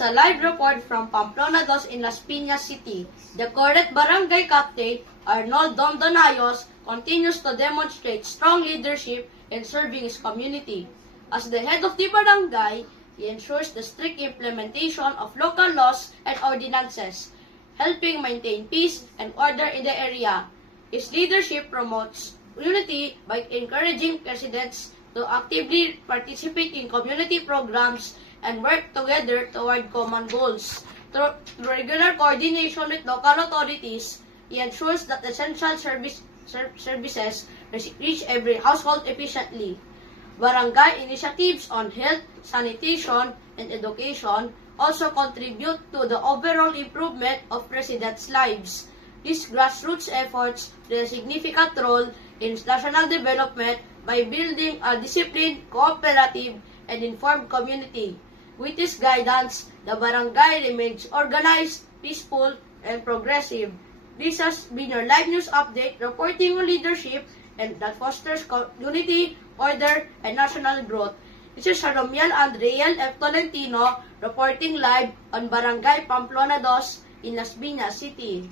is a live report from Pamplona 2 in Las Piñas City. The current barangay captain, Arnold Dondonayos, continues to demonstrate strong leadership in serving his community. As the head of the barangay, he ensures the strict implementation of local laws and ordinances, helping maintain peace and order in the area. His leadership promotes unity by encouraging residents to actively participate in community programs and work together toward common goals. Through regular coordination with local authorities, he ensures that essential services reach every household efficiently. Barangay initiatives on health, sanitation, and education also contribute to the overall improvement of residents' lives. These grassroots efforts play a significant role in national development by building a disciplined, cooperative, and informed community. With this guidance, the barangay remains organized, peaceful, and progressive. This has been your live news update reporting on leadership and that fosters unity, order, and national growth. This is Romiel Andriel F. Tolentino reporting live on Barangay Pamplona 2 in Las Piñas City.